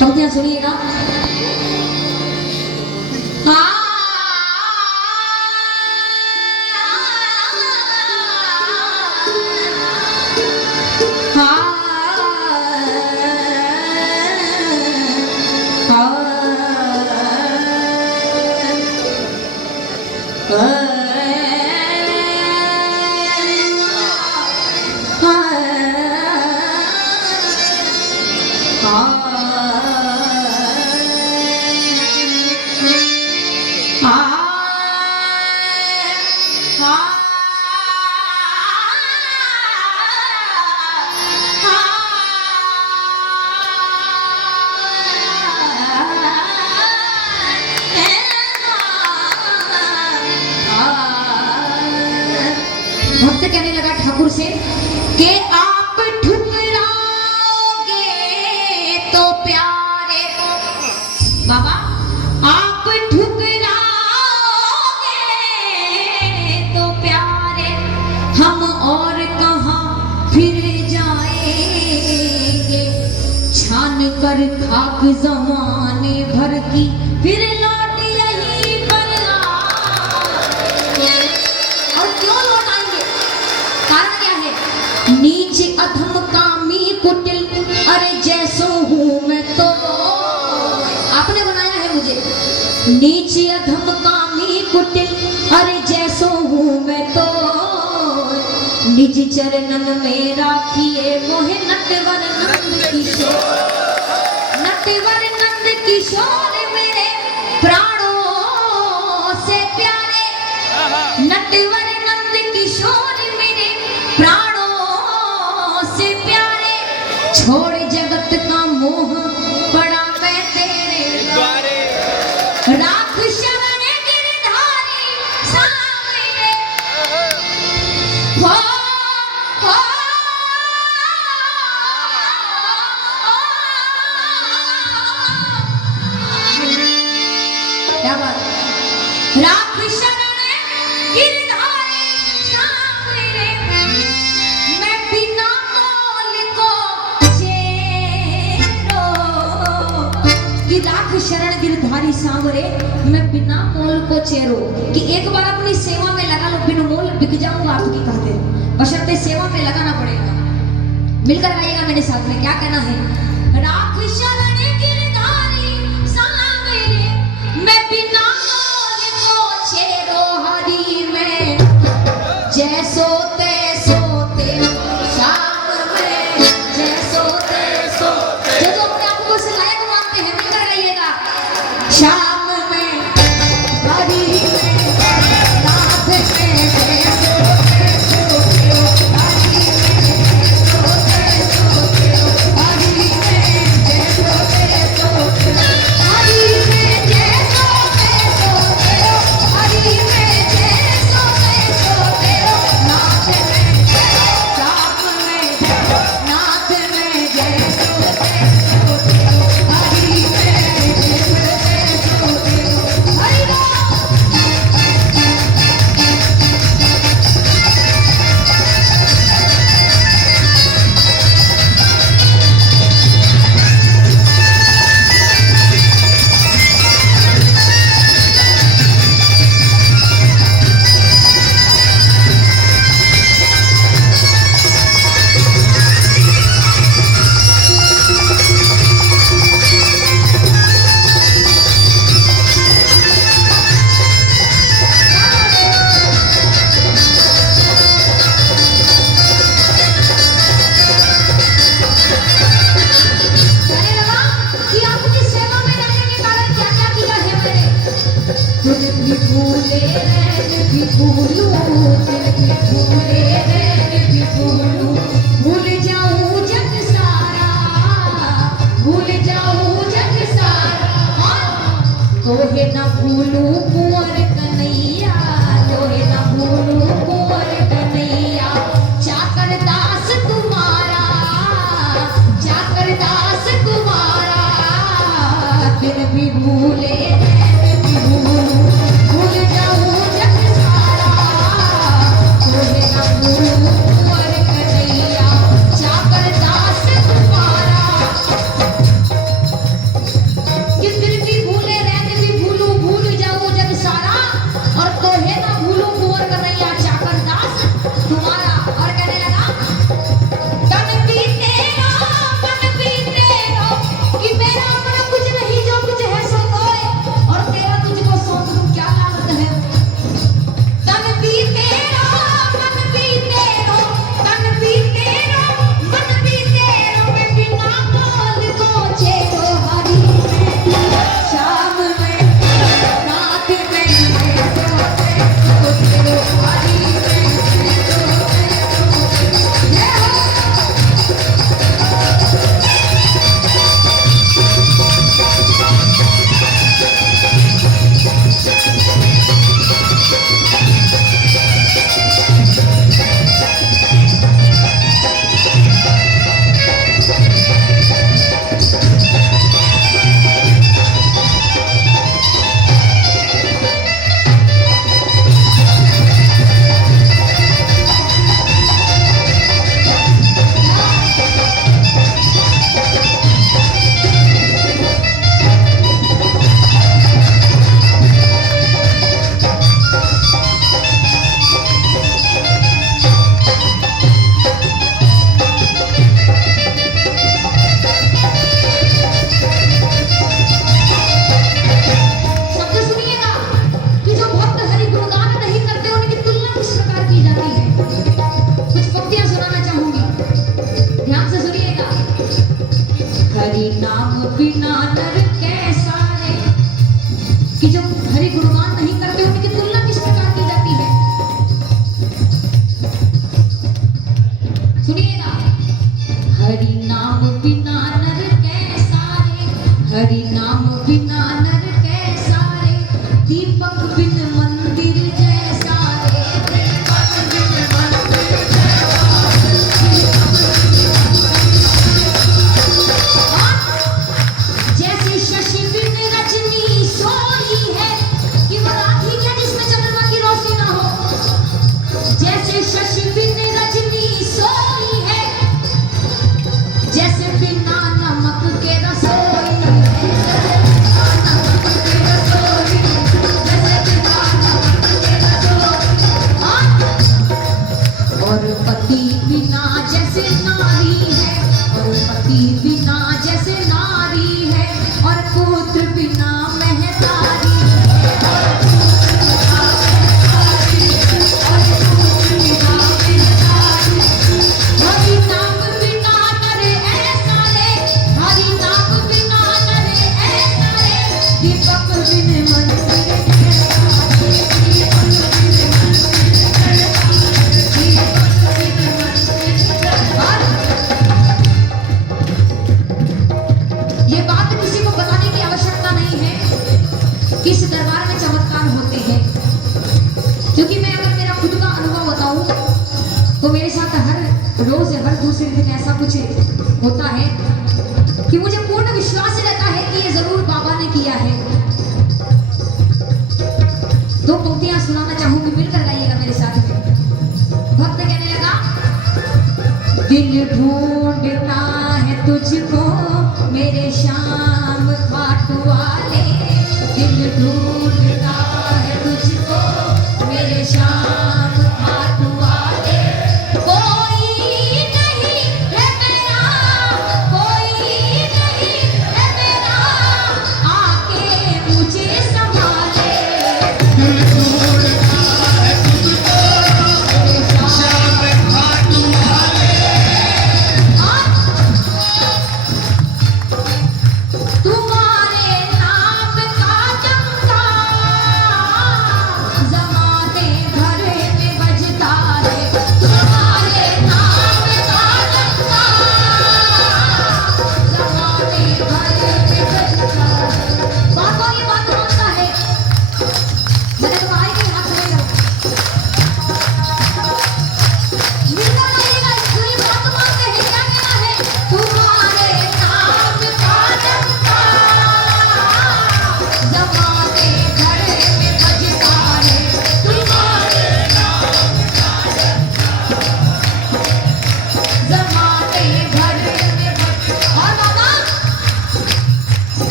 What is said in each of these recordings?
पंक्तियां सुनिएगा। भक्त कहने लगा ठाकुर से कि आप ठुकराओगे तो प्यारे बाबा, आप ठुकराओगे तो प्यारे, हम और कहाँ फिर जाएंगे, छान कर खाक जमाने भर की फिर लौट यहीं पर आएंगे। और क्यों लौट आएंगे? कारण क्या है? नीच अधम कामी कुटिल, अरे जैसो हूँ मैं तो, आपने बनाया है मुझे। नीच अधम कामी कुटिल, अरे जैसो हूँ मैं तो, निज चरणन में राखिए मोहे नटवर नंद किशोर, नटवर नंद किशोर मेरे प्राणों से प्यारे, नटवर नंद किशोर मेरे प्राणों से प्यारे, छोड़ जगत का मोह पड़ा मैं तेरे द्वारे, राख शरण गिरधारी सामने, हो क्या बात, राख शरण गिरधारी सामने, मैं बिना मोल को चेरो, कि राख शरण गिरधारी सांवरे, मैं बिना मोल को चेरो, कि एक बार अपनी सेवा में लगा लो, बिन मोल बिक जाऊंगा आपकी कहते, बशर्ते सेवा में लगाना पड़ेगा। मिलकर गाइएगा मेरे साथ में, क्या कहना है? राख शरण गिरधारी सांवरे, मैं बिना मोल को चेरो, हरि में जैसो तैसो तेरो, शाम में जैसो तैसो, जो जो अपने आप को से लायक मानते हैं, मिलकर गाइएगा। शाम में हरि में नाथ में जैसो तैसो तेरो, हरि में जैसो तैसो तेरो, हरि में जैसो तैसो तेरो, हरि में जैसो तैसो तेरो, हरि में जैसो तैसो तेरो, नाथ में शाम में नाथ में जैसो तैसो तेरो, हरि में जैसो तैसो तेरो, हरि बोल। कहने लगा कि आपकी सेवा में रहने के कारण क्या क्या किया है मैंने, तुझ भी भूले रैन भी भूलूं, दिल भी भूले रैन भी भूलूं, भूल जाऊं जग सारा, भूल जाऊं जग सारा, तोहे न भूलूं कुंवर कन्हैया, तोहे न भूलूं कुंवर कन्हैया, चाकर दास तुम्हारा, चाकर दास तुम्हारा, बिन भी भूले रैन भी भूलूं, भूल जाऊं जग सारा, तोहे न भूलूं कुंवर कन्हैया, चाकर दास तुम्हारा। नाम बिना नर कैसा रे, कि जब हरि गुणगान नहीं करते उनकी तुलना किस प्रकार की जाती है। सुनिएगा, हरि नाम बिना नर कैसा रे, हरि नाम बिना नर कैसा रे, दीपक बिन मंदिर जैसा रे, दीपक बिन मंदिर जैसा रे। जैसे शशि बिन रजनी सोई है, कि वो रात्रि क्या जिसमें चंद्रमा की रोशनी ना हो। जैसे शशि बिन रजनी सोई है, जैसे बिना नमक के रसोई है, जैसे बिना नमक के रसोई, जैसे बिना नमक के रसोई। और पति बिना जैसे नारी है, और पति बिना जैसे नारी है, और पुत्र बिना महतारी है, और पुत्र बिना महतारी है, और पुत्र बिना महतारी है। हरि नाम बिना नर ऐसा रे, हरि नाम बिना नर ऐसा रे, दीपक बिन मंदिर जैसा रे, दीपक बिन मंदिर जैसा रे, दीपक बिन मंदिर जैसा। ये बात किसी को बताने की आवश्यकता नहीं है कि इस दरबार में चमत्कार होते हैं, क्योंकि मैं अगर मेरा खुद का अनुभव बताऊं तो मेरे साथ हर रोज हर दूसरे दिन ऐसा कुछ होता है कि मुझे पूर्ण विश्वास रहता है कि ये जरूर बाबा ने किया है। दो पंक्तियां सुनाना चाहूंगी, मिलकर गाइएगा मेरे साथ में। भक्त कहने लगा, दिल ढूंढता है तुझको मेरे श्याम खाटू वाले, दिल ढूंढता है तुझको मेरे श्याम खाटू वाले। कोई नहीं है मेरा, कोई नहीं है मेरा, आके मुझे संभाले। दिल ढूंढता है तुझको मेरे श्याम खाटू वाले। तुम्हारे नाम का चमका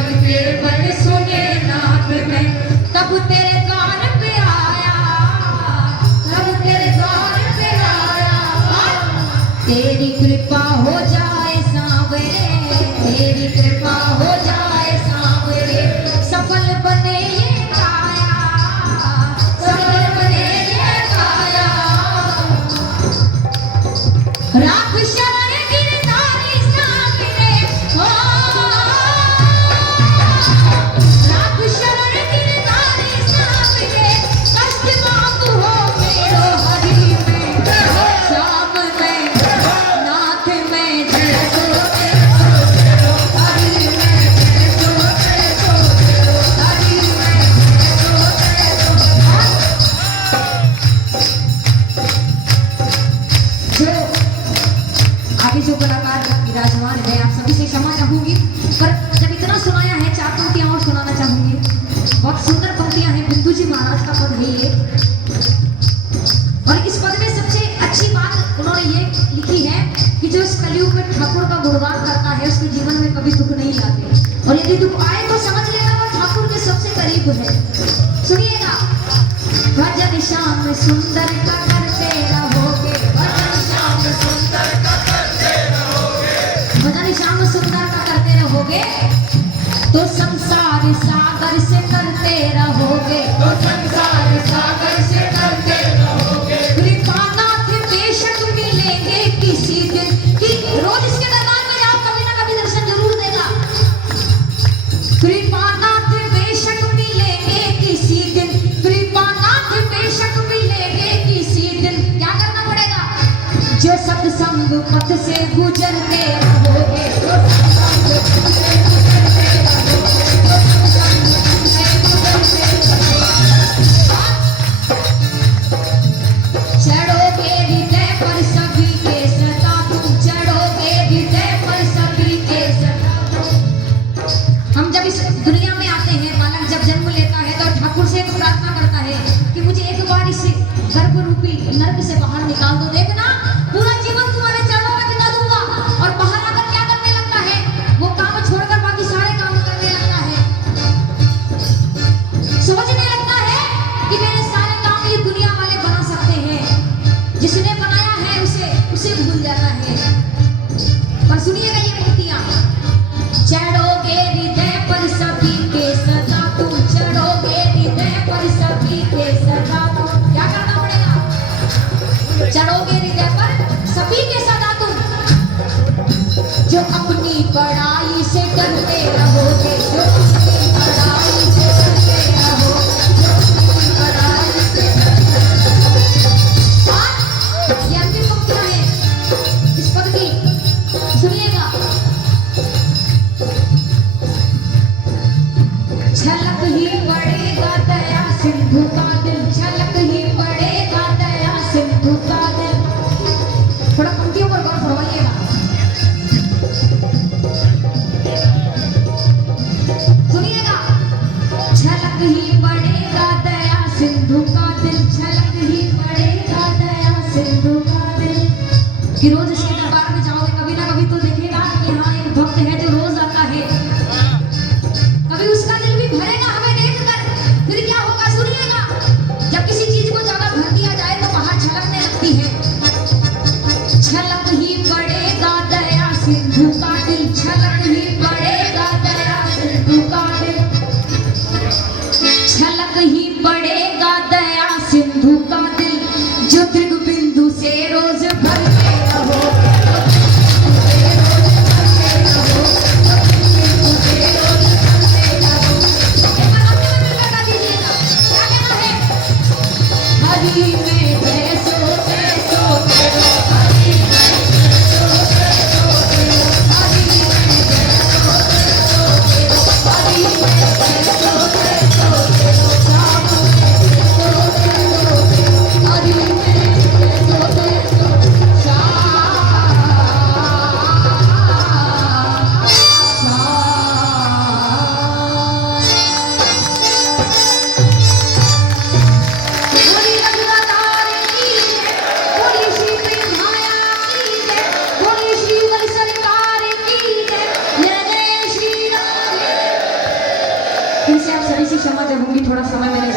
बन के बन सुने नाथ में, तब तेरे द्वार पे आया, तब तेरे द्वार पे आया। तेरी कृपा हो जाए सांवरे, तेरी कृपा हो जाए सांवरे, सफल बने ये काया, सफल बने ये काया। राख शरण गिरधारी सांवरे, हो राख शरण गिरधारी सांवरे, कष्ट माफ हो मेरो हरि में, श्याम में नाथ में जय सो हरि में जय सो हरि में जो आगे जो कलाकार विराजमान है, आप सभी से क्षमा चाहूंगी, पर जब इतना सुनाया है, 4 पंक्तियां और सुनाना चाहूंगी। बहुत सुंदर पंक्तियां हैं, बिंदु जी महाराज का पद है ये, और इस पद में सबसे अच्छी बात उन्होंने ये लिखी है कि जो इस कलयुग में ठाकुर का गुणगान करता है, उसके जीवन में कभी दुख नहीं आते, और यदि दुख आए तो समझ लेना वो ठाकुर के सबसे करीब है। सुनिएगा, भजन श्याम सुंदर का करते रहोगे, भजन श्याम सुंदर का करते रहोगे, भजन श्याम सुंदर का करते रहोगे, तो संसार सागर से करते रहोगे, तो संसार सागर से करते रहोगे। कृपानाथ बेशक मिलेंगे किसी दिन, कि रोज इसके दरबार में जाओ, कभी ना कभी दर्शन जरूर देगा। कृपानाथ बेशक मिलेंगे किसी दिन, कृपानाथ बेशक मिलेंगे किसी दिन। क्या करना पड़ेगा? जो सत्संग पथ से गुजरते रहोगे, जो सत्संग पथ से गुजरते रहोगे, जो सत्संग पथ से गुजरते रहोगे। चढ़ोगे हृदय पर सभी के सदा तुम, चढ़ोगे हृदय पर सभी के सदा तुम। हम जब इस दुनिया में आते हैं, बालक जब जन्म लेता है तो ठाकुर से एक प्रार्थना करता है कि मुझे एक बार इस गर्भ रूपी नर्क से बाहर निकाल दो। देखना, पूरा जीवन तुम्हारे चरणों में बिता दूंगा, और बाहर आकर क्या करने लगता है? वो काम छोड़कर बाकी सारे काम करने लगता है, समझने लगता है कि मेरे सारे काम ये दुनिया वाले बना सकते हैं, जिसने बनाया है उसे भूल जाता है। पर सुनिएगा ये पंक्तियां, चढ़ोगे हृदय पर सभी के सदा तुम, चढ़ोगे हृदय पर सभी के सदा तुम। क्या करना पड़ेगा? चढ़ोगे हृदय पर सभी के सदा तुम, जो अपनी बड़ाई से करते रहोगे, जो अपनी बड़ाई से करते रहोगे, जो अपनी बड़ाई से करते रहोगे। और ये अंतिम पंक्तियां हैं इस पद की, सुनिएगा। झलक ही पड़ेगा दया सिंधु का दिल, झलक ही पड़ेगा दया सिंधु का दिल। थोड़ा पंक्तियों पर गौर फरमाइएगा। सुनिएगा, झलक ही पड़ेगा दया सिंधु का दिल, झलक ही पड़ेगा दया सिंधु का दिल। कि रोज इसके दरबार में जाओगे, कभी ना कभी तो देखेगा कि हाँ एक भक्त है जो रोज आता है, कभी उसका दिल भी भरेगा हमें देखकर। फिर क्या होगा? सुनिएगा, जब किसी चीज को ज्यादा भर दिया जाए तो बाहर झलकने लगती है। झलक ही पड़ेगा दया सिंधु का दिल, झलक ही पड़ेगा दया सिंधु का दिल, झलक ही पड़ेगा दया सिंधु का दिल, जो दृग बिंदु से रोज भरते रहोगे, हरि में जय सो तेरो, हरि में जय सो तेरो, हरि में जय सो तेरो, हरि में जय सो तेरो, इनसे आप सभी से क्षमा चाहूंगी, थोड़ा समय मैंने